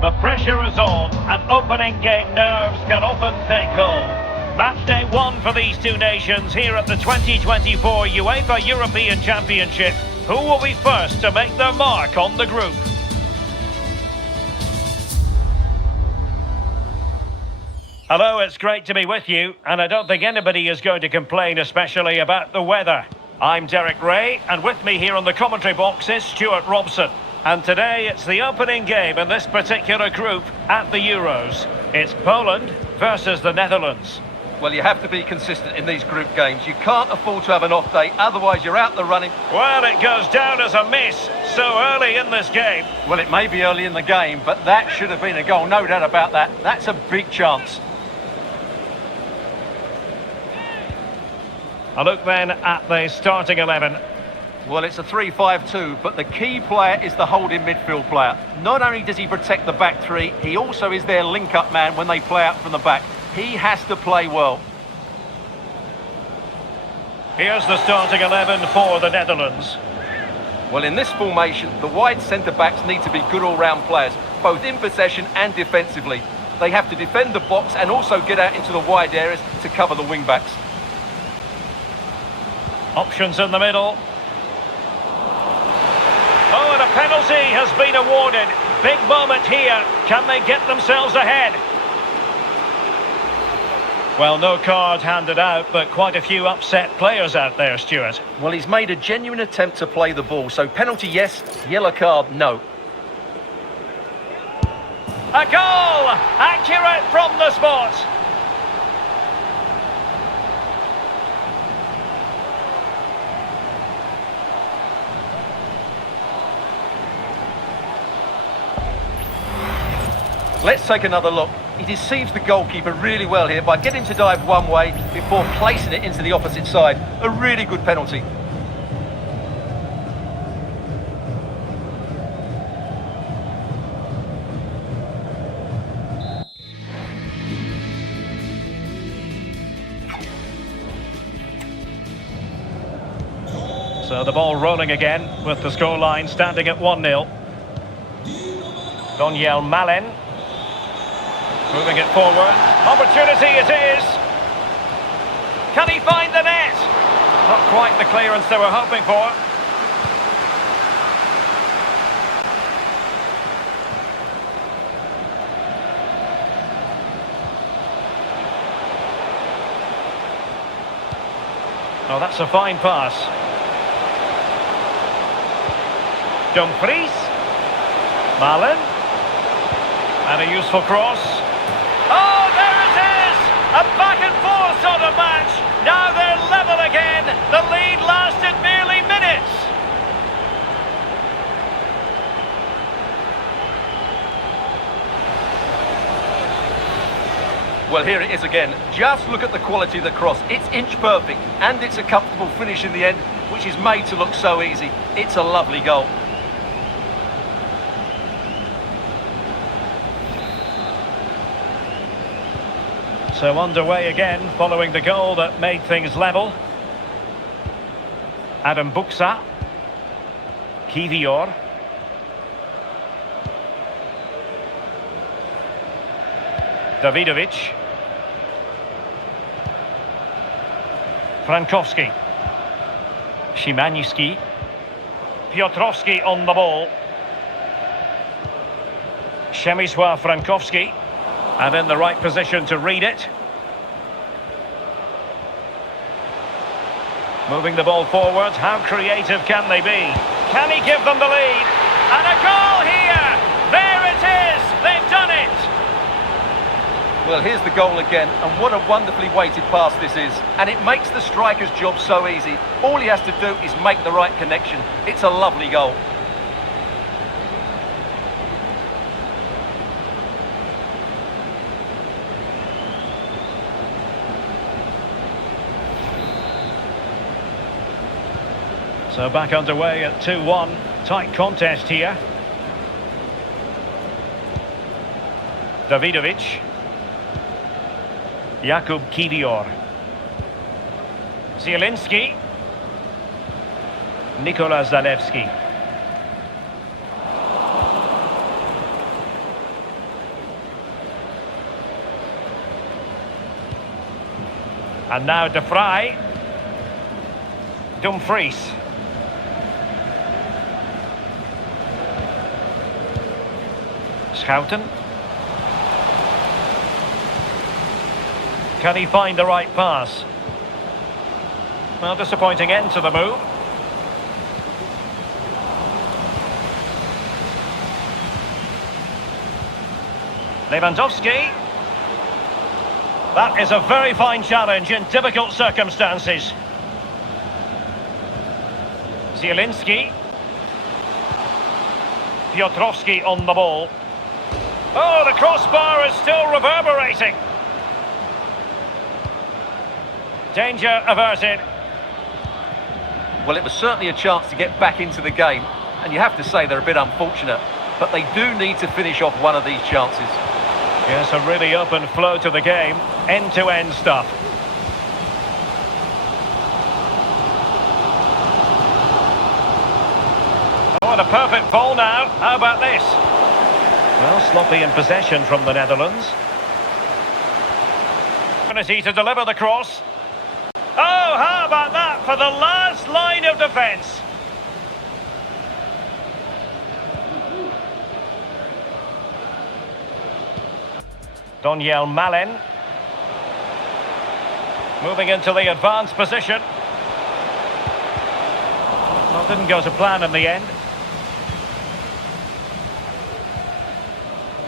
The pressure is on, and opening game nerves can often take hold. Match day one for these two nations here at the 2024 UEFA European Championship. Who will be first to make their mark on the group? Hello, it's great to be with you, and I don't think anybody is going to complain, especially about the weather. I'm Derek Ray, and with me here on the commentary box is Stuart Robson. And today it's the opening game in this particular group at the Euros. It's Poland versus the Netherlands. Well, you have to be consistent in these group games. You can't afford to have an off day, otherwise you're out the running. Well, it goes down as a miss so early in this game. Well, it may be early in the game, but that should have been a goal, no doubt about that. That's a big chance. A look then at the starting 11. Well, it's a 3-5-2, but the key player is the holding midfield player. Not only does he protect the back three, he also is their link-up man when they play out from the back. He has to play well. Here's the starting 11 for the Netherlands. Well, in this formation, the wide centre-backs need to be good all-round players, both in possession and defensively. They have to defend the box and also get out into the wide areas to cover the wing-backs. Options in the middle. Oh, and a penalty has been awarded. Big moment here. Can they get themselves ahead? Well, no card handed out, but quite a few upset players out there, Stuart. Well, he's made a genuine attempt to play the ball, so penalty yes, yellow card no. A goal! Accurate from the spot. Let's take another look. He deceives the goalkeeper really well here by getting him to dive one way before placing it into the opposite side. A really good penalty. So the ball rolling again with the scoreline standing at 1-0. Daniel Malen. Moving it forward. Opportunity it is. Can he find the net? Not quite the clearance they were hoping for. Oh, that's a fine pass. Dumfries. Malen. And a useful cross. Oh, there it is! A back and forth sort of match. Now they're level again. The lead lasted merely minutes. Well, here it is again. Just look at the quality of the cross. It's inch perfect, and it's a comfortable finish in the end, which is made to look so easy. It's a lovely goal. So underway again, following the goal that made things level. Adam Buksa. Kivior. Davidovic. Frankowski. Szymański. Piotrowski on the ball. Przemysław Frankowski. And in the right position to read it. Moving the ball forward. How creative can they be? Can he give them the lead? And a goal here! There it is! They've done it! Well, here's the goal again, and what a wonderfully weighted pass this is. And it makes the striker's job so easy. All he has to do is make the right connection. It's a lovely goal. So back underway at 2-1. Tight contest here. Davidovic. Jakub Kivior. Zielinski. Nikola Zalewski. And now De Vrij. Dumfries. Schouten. Can he find the right pass? Well, disappointing end to the move. Lewandowski. That is a very fine challenge in difficult circumstances. Zielinski. Piotrowski on the ball. Oh, the crossbar is still reverberating. Danger averted. Well, it was certainly a chance to get back into the game, and you have to say they're a bit unfortunate, but they do need to finish off one of these chances. Yes, a really open flow to the game, end-to-end stuff. Oh, and a perfect ball now. How about this? Well, sloppy in possession from the Netherlands. Opportunity to deliver the cross. Oh, how about that for the last line of defence? Donyell Malen. Moving into the advanced position. Well, didn't go to plan in the end.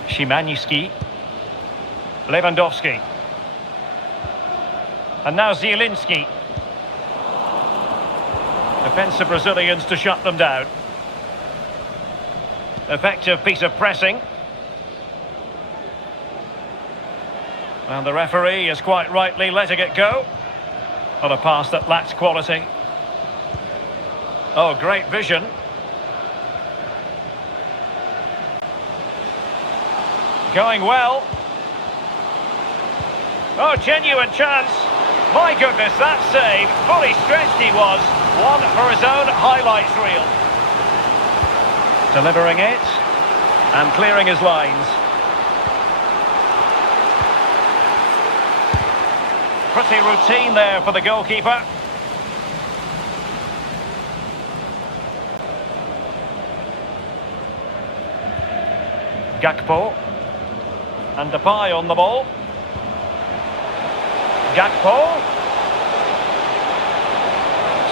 Szymański. Lewandowski. And now Zielinski. Defensive Brazilians to shut them down. Effective piece of pressing. And the referee is quite rightly letting it go. On a pass that lacks quality. Oh, great vision. Going well. Oh, genuine chance. My goodness, that save. Fully stretched he was. One for his own highlights reel. Delivering it. And clearing his lines. Pretty routine there for the goalkeeper. Gakpo. And Depay on the ball. Gakpo.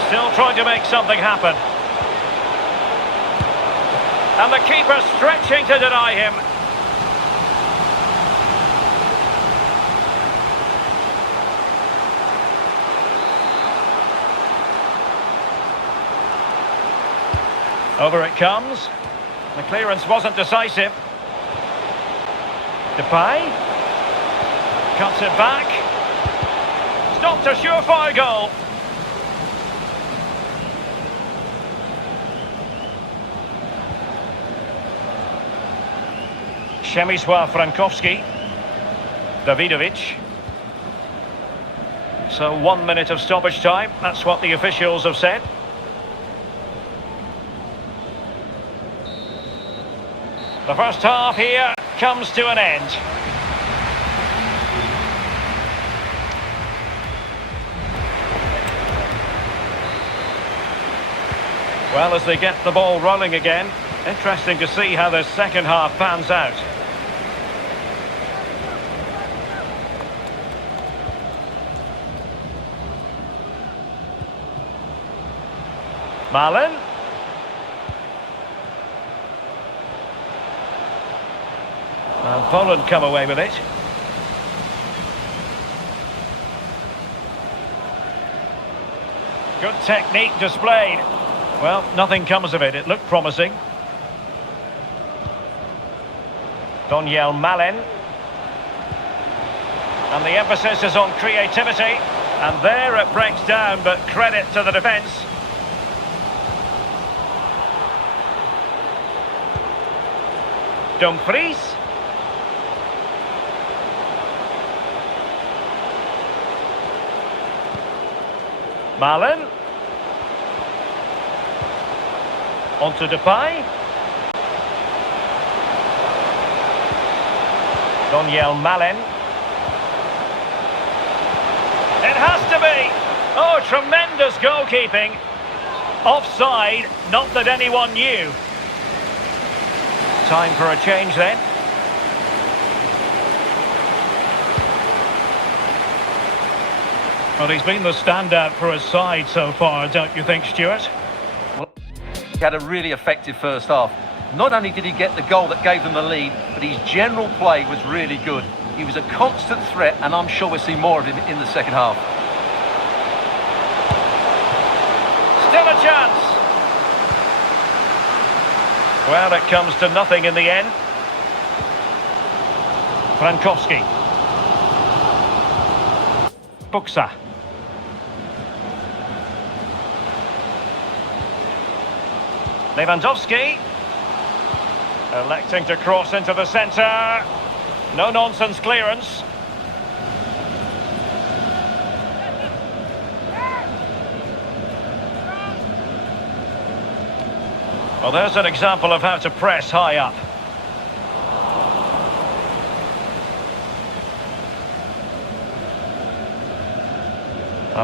Still trying to make something happen. And the keeper stretching to deny him. Over it comes. The clearance wasn't decisive. Depay. Cuts it back. Stopped a surefire goal. Przemysław Frankowski. Davidovic. So 1 minute of stoppage time. That's what the officials have said. The first half here comes to an end. Well, as they get the ball rolling again, interesting to see how the second half pans out. Malen. And Poland come away with it. Good technique displayed. Well, nothing comes of it. It looked promising. Donyell Malen. And the emphasis is on creativity. And there it breaks down, but credit to the defence. Dumfries. Malen. On to Depay. Donyell Malen. It has Oh, tremendous goalkeeping. Offside, not that anyone knew. Time for a change then. Well, he's been the standout for his side so far, don't you think, Stuart? Well, he had a really effective first half. Not only did he get the goal that gave them the lead, but his general play was really good. He was a constant threat, and I'm sure we'll see more of him in the second half. Still a chance. Well, it comes to nothing in the end. Frankowski. Buksa. Lewandowski. Electing to cross into the centre. No nonsense clearance. Well, there's an example of how to press high up.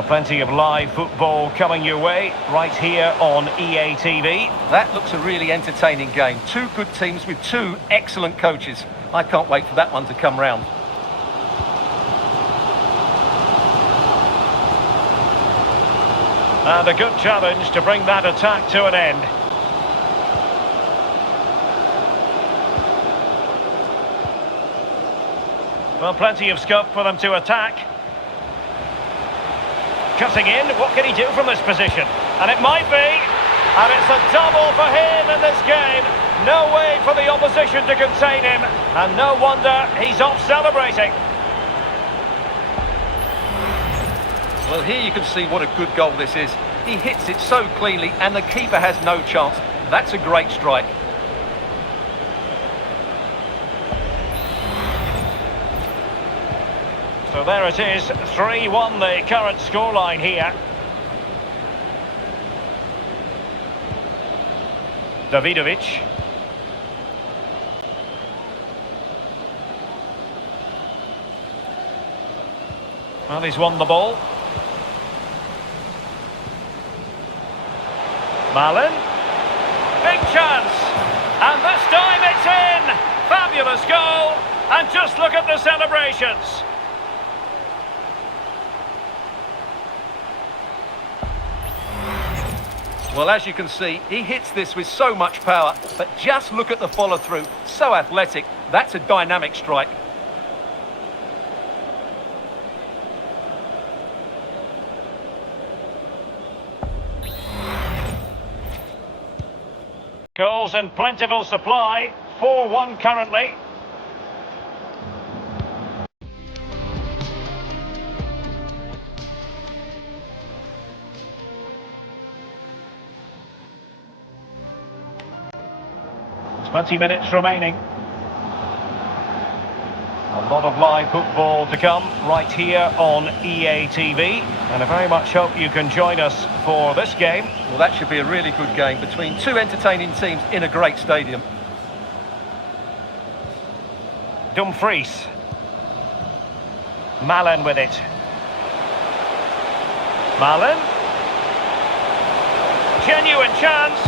Plenty of live football coming your way right here on EA TV. That looks a really entertaining game. Two good teams with two excellent coaches. I can't wait for that one to come round. And a good challenge to bring that attack to an end. Well, plenty of scope for them to attack. Cutting in, what can he do from this position? And it might be, and it's a double for him in this game. No way for the opposition to contain him, and no wonder he's off celebrating. Well, here you can see what a good goal this is. He hits it so cleanly, and the keeper has no chance. That's a great strike. So there it is, 3-1 the current scoreline here. Davidovic. Well, he's won the ball. Malen. Big chance. And this time it's in. Fabulous goal. And just look at the celebrations. Well, as you can see, he hits this with so much power, but just look at the follow-through. So athletic. That's a dynamic strike. Goals in plentiful supply. 4-1 currently. Twenty minutes remaining. A lot of live football to come right here on EA TV, and I very much hope you can join us for this game. Well, that should be a really good game between two entertaining teams in a great stadium. Dumfries. Malen with it. Malen. Genuine chance.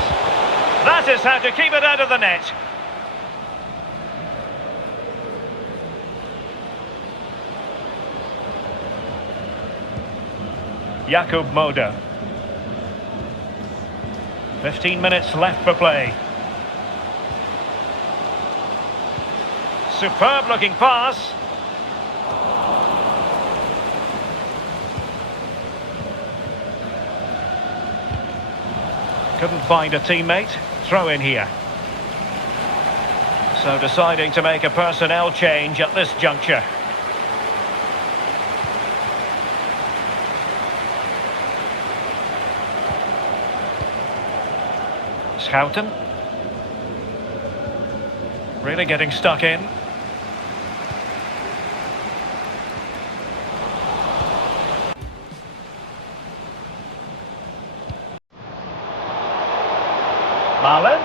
That is how to keep it out of the net. Jakub Moder. 15 minutes left for play. Superb looking pass. Couldn't find a teammate. Throw in here. So deciding to make a personnel change at this juncture. Schouten. Really getting stuck in. Malen.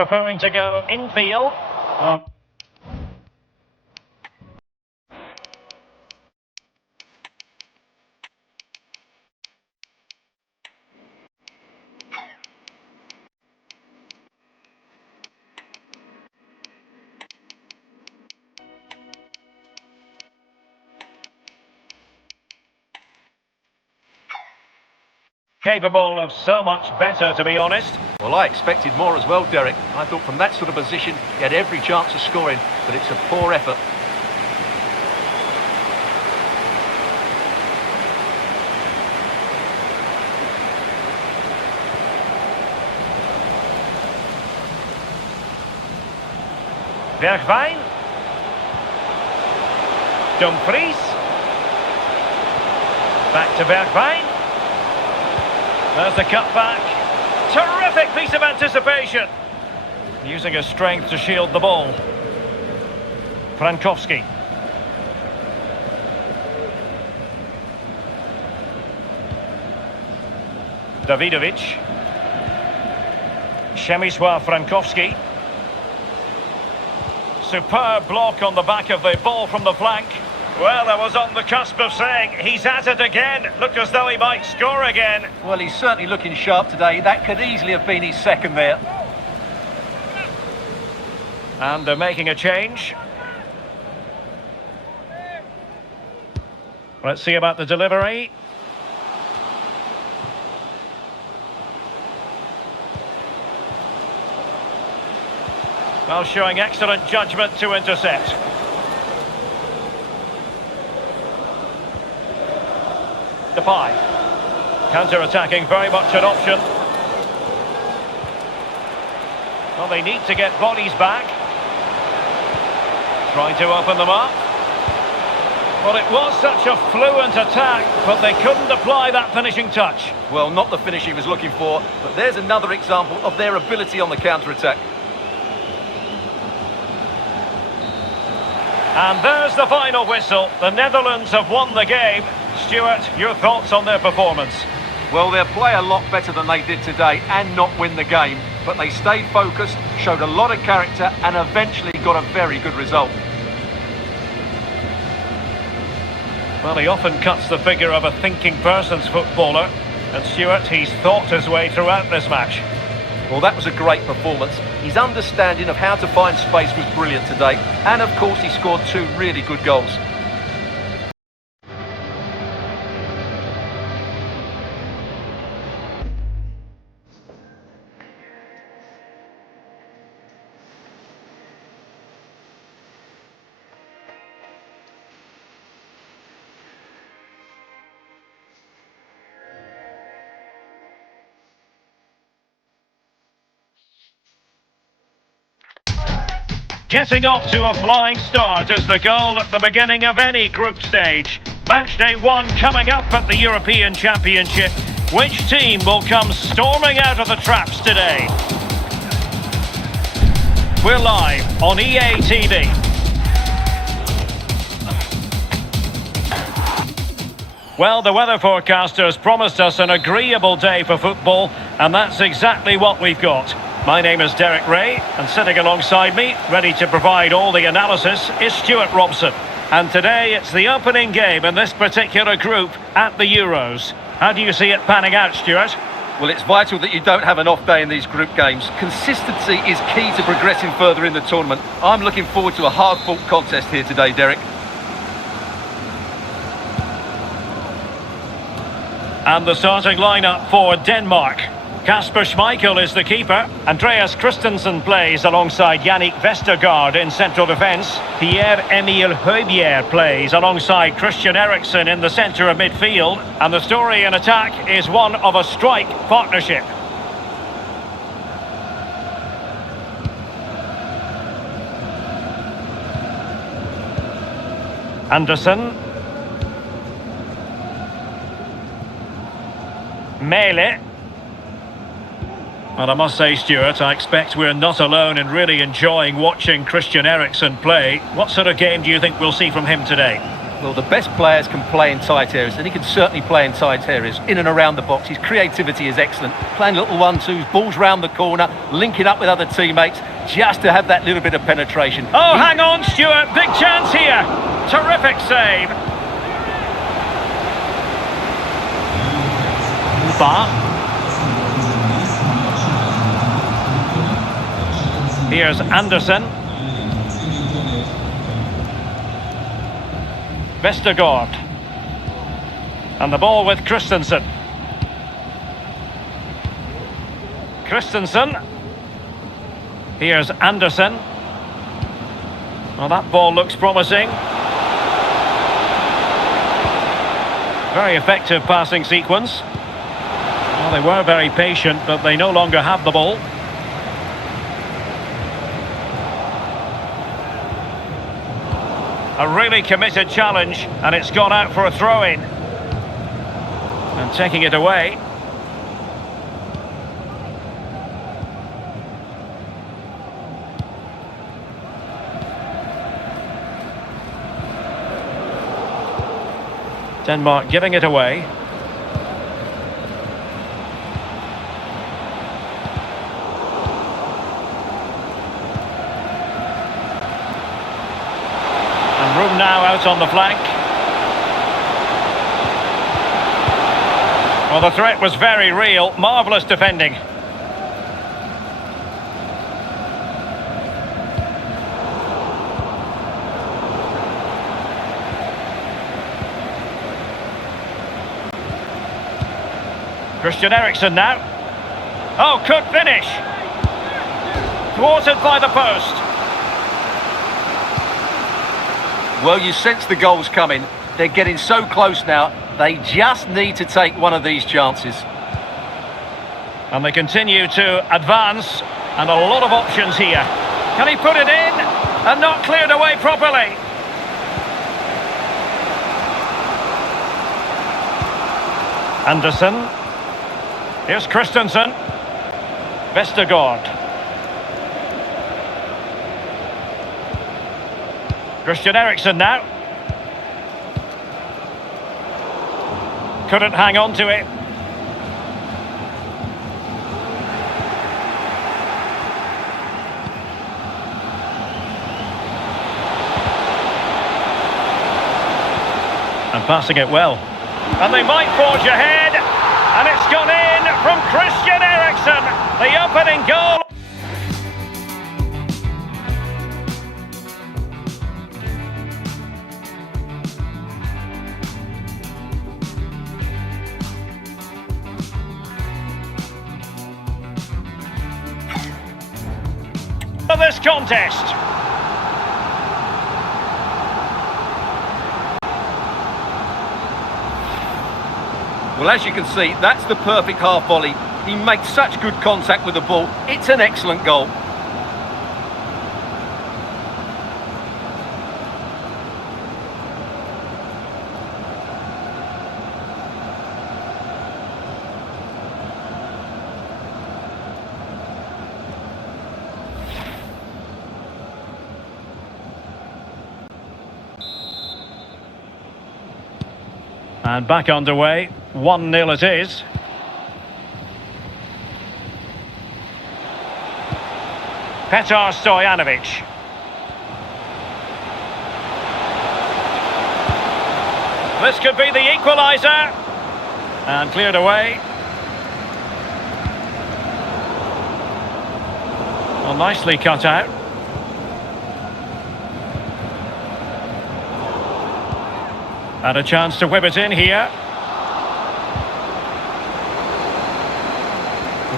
preferring to go infield. Capable of so much better, to be honest. Well, I expected more as well, Derek. I thought from that sort of position, he had every chance of scoring, but it's a poor effort. Bergwijn. Dumfries. Back to Bergwijn. There's the cut back. Terrific piece of anticipation. Using his strength to shield the ball. Frankowski. Davidovic. Przemysław Frankowski. Superb block on the back of the ball from the flank. Well, I was on the cusp of saying he's at it again. Looked as though he might score again. Well, he's certainly looking sharp today. That could easily have been his second there. And they're making a change. Let's see about the delivery. Well, showing excellent judgment to intercept. Depay. Counter-attacking, very much an option. Well, they need to get bodies back. Trying to open them up. Well, it was such a fluent attack, but they couldn't apply that finishing touch. Well, not the finish he was looking for, but there's another example of their ability on the counter-attack. And there's the final whistle. The Netherlands have won the game. Stuart, your thoughts on their performance? Well, they'll play a lot better than they did today and not win the game, but they stayed focused, showed a lot of character and eventually got a very good result. Well, he often cuts the figure of a thinking person's footballer, and Stuart, he's thought his way throughout this match. Well, that was a great performance. His understanding of how to find space was brilliant today, and of course he scored two really good goals. Getting off to a flying start is the goal at the beginning of any group stage. Matchday 1 coming up at the European Championship. Which team will come storming out of the traps today? We're live on EA TV. Well, the weather forecasters promised us an agreeable day for football, and that's exactly what we've got. My name is Derek Ray, and sitting alongside me, ready to provide all the analysis, is Stuart Robson. And today it's the opening game in this particular group at the Euros. How do you see it panning out, Stuart? Well, it's vital that you don't have an off day in these group games. Consistency is key to progressing further in the tournament. I'm looking forward to a hard-fought contest here today, Derek. And the starting lineup for Denmark. Kasper Schmeichel is the keeper. Andreas Christensen plays alongside Yannick Vestergaard in central defence. Pierre-Emile Højbjerg plays alongside Christian Eriksen in the centre of midfield. And the story in attack is one of a strike partnership. Anderson. Mele. Well, I must say, Stuart, I expect we're not alone in really enjoying watching Christian Eriksen play. What sort of game do you think we'll see from him today? Well, the best players can play in tight areas, and he can certainly play in tight areas, in and around the box. His creativity is excellent. Playing little 1-2s, balls round the corner, linking up with other teammates, just to have that little bit of penetration. Oh, hang on, Stuart. Big chance here. Terrific save. Ba. Here's Anderson. Vestergaard. And the ball with Christensen. Christensen. Here's Anderson. Well, that ball looks promising. Very effective passing sequence. Well, they were very patient, but they no longer have the ball. A really committed challenge, and it's gone out for a throw-in. And taking it away. Denmark giving it away. Room now out on the flank. Well, the threat was very real. Marvellous defending. Christian Eriksen now. Oh, could finish. Thwarted by the post. Well, you sense the goals coming. They're getting so close now. They just need to take one of these chances. And they continue to advance. And a lot of options here. Can he put it in? And not cleared away properly. Anderson. Here's Christensen. Vestergaard. Christian Eriksen now. Couldn't hang on to it. And passing it well. And they might forge ahead. And it's gone in from Christian Eriksen. The opening goal. Of this contest. Well, as you can see, that's the perfect half volley. He makes such good contact with the ball. It's an excellent goal. And back underway, 1-0 it is. Petar Stojanovic. This could be the equaliser. And cleared away. Well, nicely cut out. And a chance to whip it in here.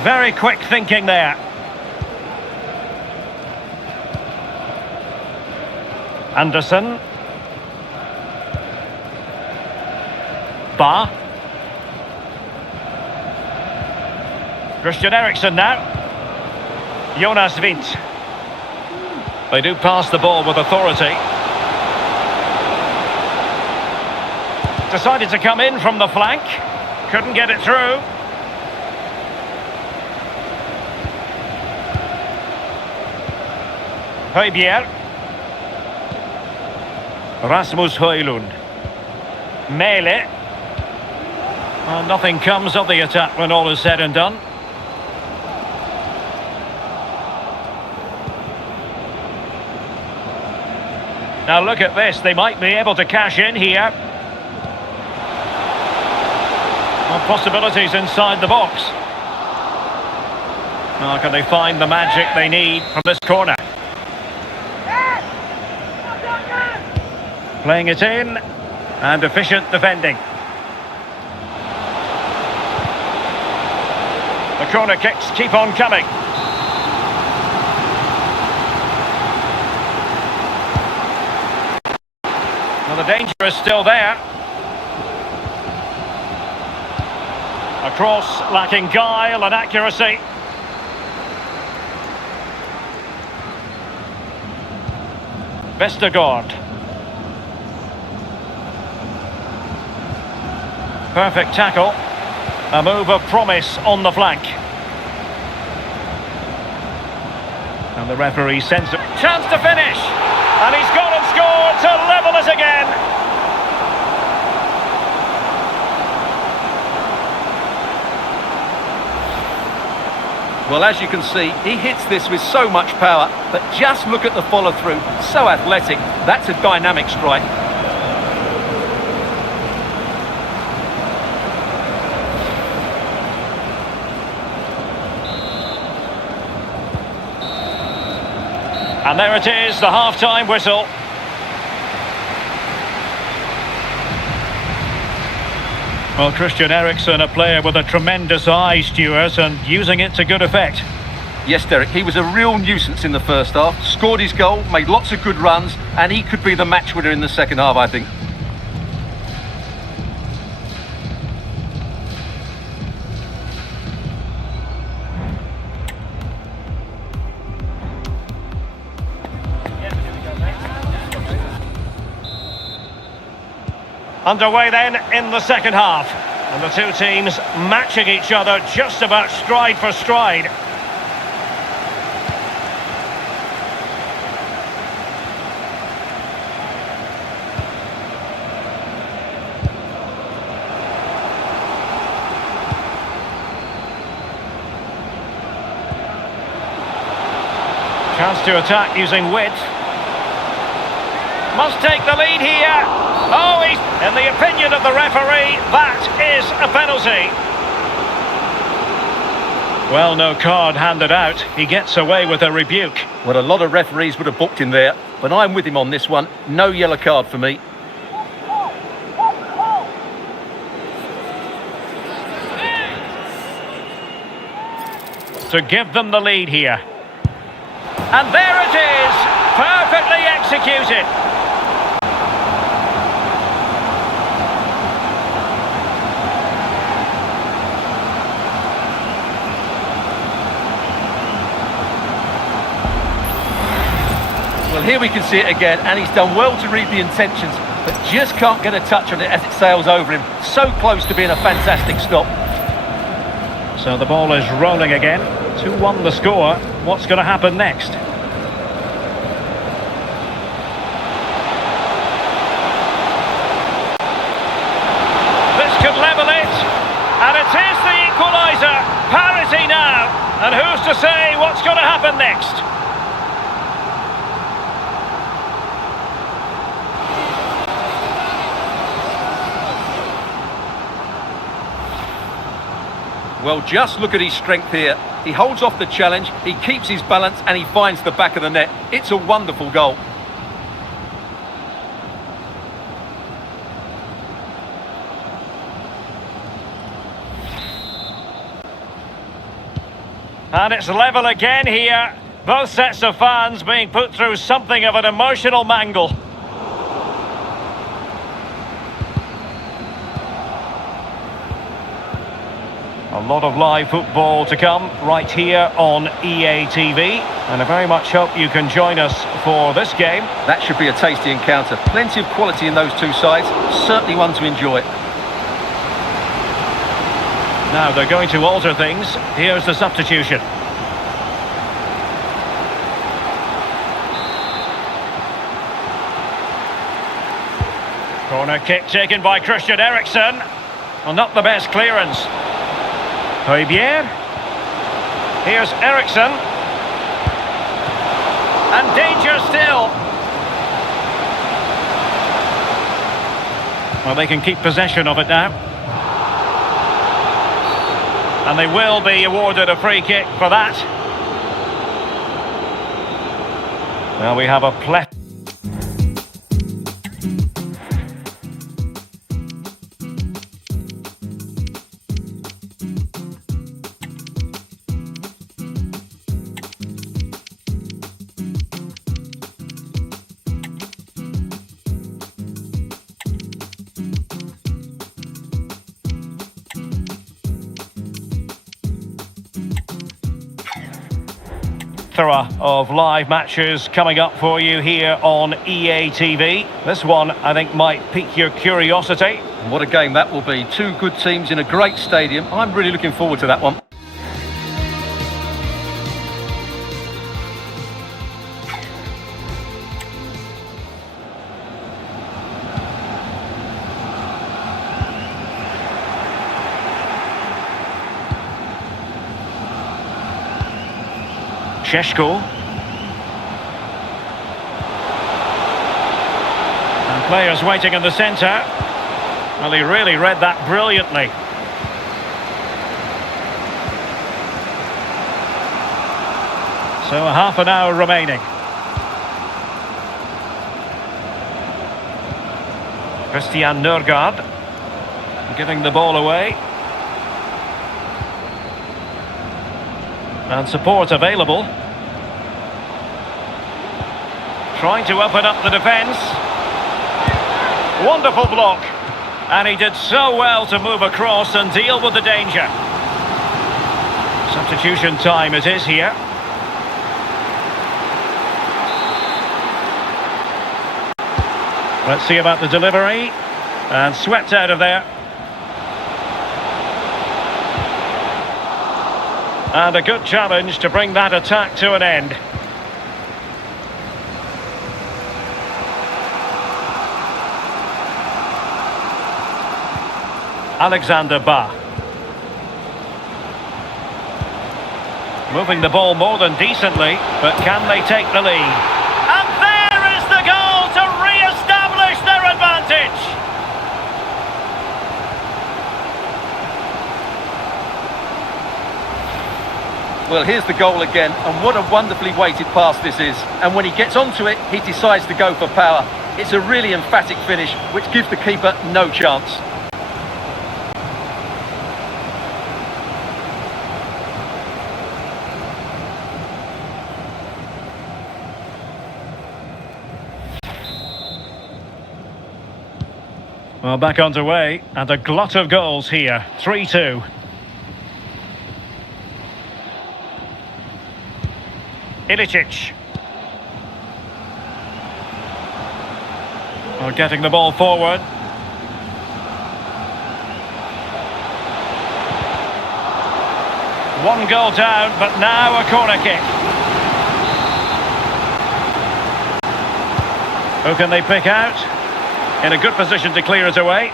Very quick thinking there. Anderson. Ba. Christian Eriksen now. Jonas Vint. They do pass the ball with authority. Decided to come in from the flank. Couldn't get it through. Højbjerg. Rasmus Højlund. Mele. Well, nothing comes of the attack when all is said and done. Now look at this, they might be able to cash in here. Well, possibilities inside the box. Now can they find the magic they need from this corner? Playing it in, and efficient defending. The corner kicks keep on coming. Well, the danger is still there. A cross lacking guile and accuracy. Vestergaard. Perfect tackle. A move of promise on the flank. And the referee sends it. Chance to finish! And he's gone and scored to level us again! Well, as you can see, he hits this with so much power, but just look at the follow-through. So athletic. That's a dynamic strike. And there it is, the half-time whistle. Well, Christian Eriksen, a player with a tremendous eye, Stuart, and using it to good effect. Yes, Derek, he was a real nuisance in the first half. Scored his goal, made lots of good runs, and he could be the match winner in the second half, I think. Underway then in the second half. And the two teams matching each other just about stride for stride. Chance to attack using width. Must take the lead here. Oh, he's... In the opinion of the referee, that is a penalty. Well, no card handed out. He gets away with a rebuke. Well, a lot of referees would have booked him there, but I'm with him on this one. No yellow card for me. To give them the lead here. And there it is! Perfectly executed. Well, here we can see it again, and he's done well to read the intentions, but just can't get a touch on it as it sails over him. So close to being a fantastic stop. So the ball is rolling again. 2-1 the score. What's going to happen next? This could level it. And it is the equaliser. Parity now. And who's to say what's going to happen next? Well, just look at his strength here. He holds off the challenge, he keeps his balance, and he finds the back of the net. It's a wonderful goal. And it's level again here. Both sets of fans being put through something of an emotional mangle. A lot of live football to come right here on EA TV, and I very much hope you can join us for this game. That should be a tasty encounter. Plenty of quality in those two sides. Certainly one to enjoy. Now they're going to alter things. Here's the substitution. Corner kick taken by Christian Eriksen. Well, not the best clearance. Højbjerg. Here's Eriksen. And danger still. Well, they can keep possession of it now. And they will be awarded a free kick for that. Well, we have a plethora. Of live matches coming up for you here on EA TV. This one, I think, might pique your curiosity. What a game that will be. Two good teams in a great stadium. I'm really looking forward to that one. Šeško. And players waiting in the centre. Well, he really read that brilliantly. So a half an hour remaining. Christian Nørgaard giving the ball away. And support available. Trying to open up the defence. Wonderful block. And he did so well to move across and deal with the danger. Substitution time it is here. Let's see about the delivery. And swept out of there. And a good challenge to bring that attack to an end. Alexander Ba. Moving the ball more than decently, but can they take the lead? And there is the goal to re-establish their advantage! Well, here's the goal again, and what a wonderfully weighted pass this is. And when he gets onto it, he decides to go for power. It's a really emphatic finish, which gives the keeper no chance. Well, back underway, and a glut of goals here. 3-2. Ilicic. Well, getting the ball forward. One goal down, but now a corner kick. Who can they pick out? In a good position to clear it away.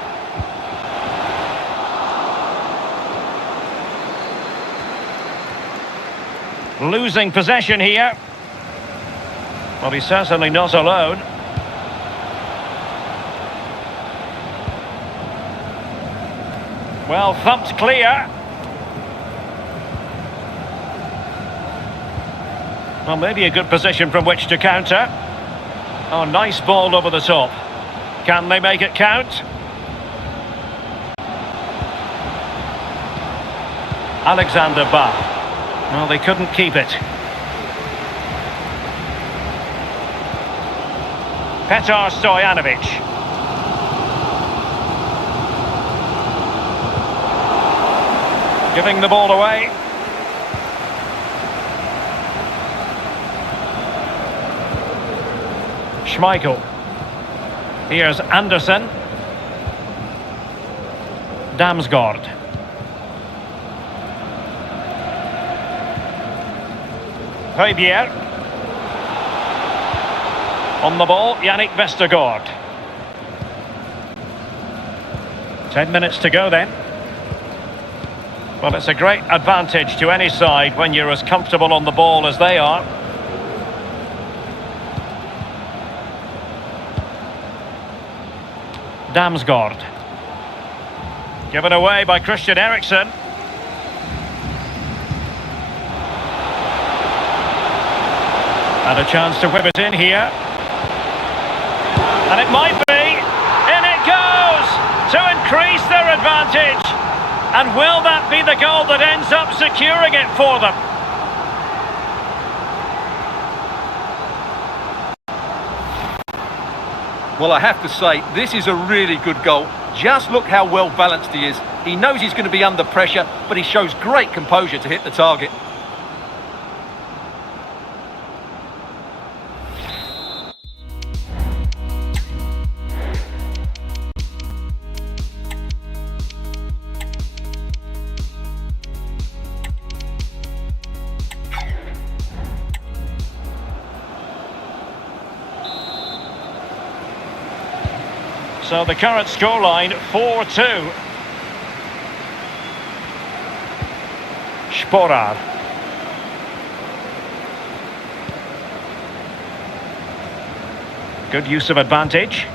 Losing possession here. Well, he's certainly not alone. Well, thumped clear. Well, maybe a good position from which to counter. Oh, nice ball over the top. Can they make it count? Alexander Ba. Well, they couldn't keep it. Petar Stojanovic. Giving the ball away. Schmeichel. Here's Anderson. Damsgaard. Højbjerg. On the ball, Yannick Vestergaard. 10 minutes to go then. Well, it's a great advantage to any side when you're as comfortable on the ball as they are. Damsgaard. Given away by Christian Eriksen. And a chance to whip it in here. And it might be. In it goes! To increase their advantage. And will that be the goal that ends up securing it for them? Well, I have to say, this is a really good goal. Just look how well balanced he is. He knows he's going to be under pressure, but he shows great composure to hit the target. So the current scoreline, 4-2. Sporar. Good use of advantage.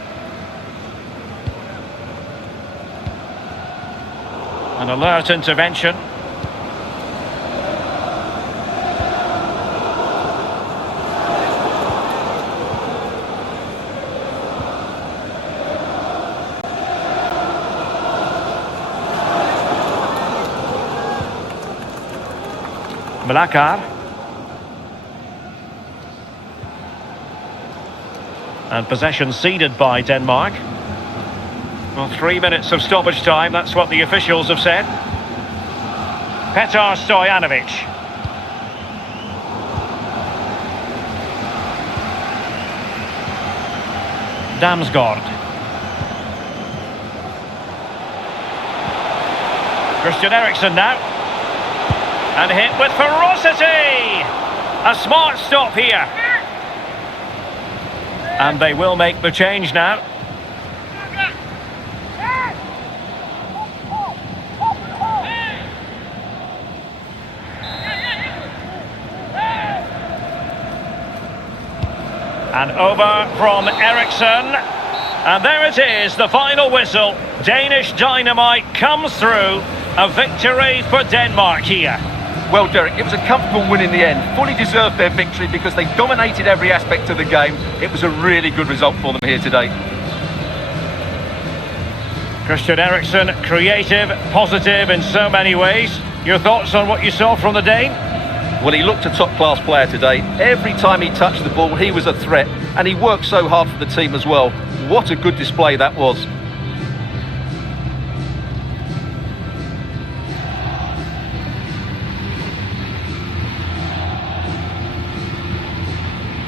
An alert intervention. Blakar. And possession ceded by Denmark. Well, 3 minutes of stoppage time, that's what the officials have said. Petar Stojanovic. Damsgaard. Christian Eriksen now. And hit with ferocity! A smart stop here. And they will make the change now. And over from Eriksen. And there it is, the final whistle. Danish Dynamite comes through. A victory for Denmark here. Well, Derek, it was a comfortable win in the end. Fully deserved their victory because they dominated every aspect of the game. It was a really good result for them here today. Christian Eriksen, creative, positive in so many ways. Your thoughts on what you saw from the Dane? Well, he looked a top-class player today. Every time he touched the ball, he was a threat. And he worked so hard for the team as well. What a good display that was.